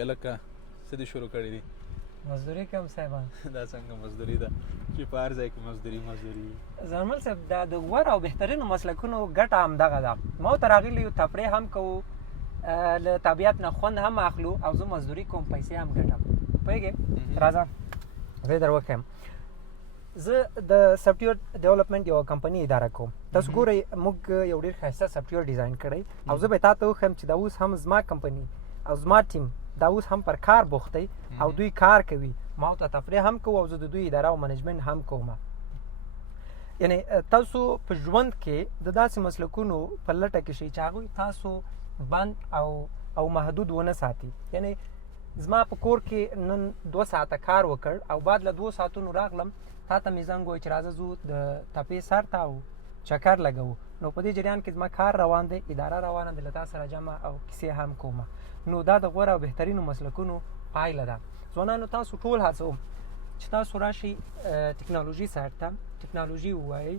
یلکه څه دې شروع کړی دي؟ مزدوري کوم صاحبان. دا څنګه مزدوري ده چې په هر ځای کې مزدوري زرمل صاحب دا د غوره او بهترینو مسلکونو ګټه همدغه ده. ما ورته راغلي یو تفریح هم کوو، له طبیعت نه خوند هم اخلو او زه مزدوري کوم، پیسې هم ګټم. پوهېږې؟ راځه زه یې در وښیم. زه د سافټویر ډیولپمنټ یوه کمپني اداره کوم. تاسو ګورئ موږ یو ډېر ښایسته سافټویر ډیزاین کړی او زه به تا ته وښیم چې دا اوس هم زما کمپني او زما ټیم دا اوس هم پر کار بوخت دی او دوی کار کوي. ما ورته تفریح هم کوو او زه د دوی اداره او منیجمنټ هم کوم. یعنې تاسو په ژوند کې د داسې مسلکونو په لټه کې شئ چې هغوی تاسو بند او محدود ونه ساتي. یعنې زما په کور کې نن 2 ساعته کار وکړ او بعد له 2 ساعتونو راغلم تا ته مې زنګ وویل چې راځه ځو د تپې سر ته او چکر لګوو. نو په دې جریان کې زما کار روان دی، اداره روانه ده، له تا سره جمع او کیسې هم کوم. نو دا د غوره او بهترینو مسلکونو پایله ده. ځوانانو تاسو ټول هڅوم چې تاسو راشئ ټکنالوژي سایډ ته، ټکنالوژي ووایئ.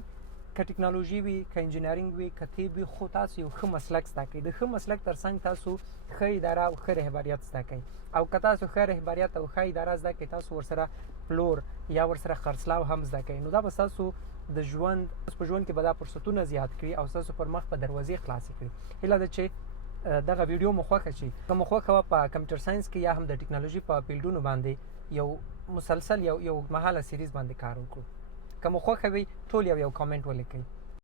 که ټکنالوژي وي، که انجینرینګ وي، که طب وي، خو تاسو یو ښه مسلک زده کړئ. د ښه مسلک تر څنګ تاسو ښه اداره او ښه رهبریت زده کړئ. او که تاسو ښه رهبریت او ښه اداره زده کړئ، تاسو ورسره پلور یا ورسره خرڅلاو هم زده کړئ، نو دا به ستاسو د ژوند په ژوند کې به دا فرصتونه زیات کړي او ستاسو پر مخ به دروازې خلاصې کړي. هیله ده چې دغه ویډیو مو خوښه شي. که مو خوښه وه په کمپیوټر ساینس کې یا هم د ټکنالوژي په فیلډونو باندې یو مسلسل یو مهاله سیریز باندې کار وکړو. که مو خوښه وي ټول یو کامنټ ولیکئ.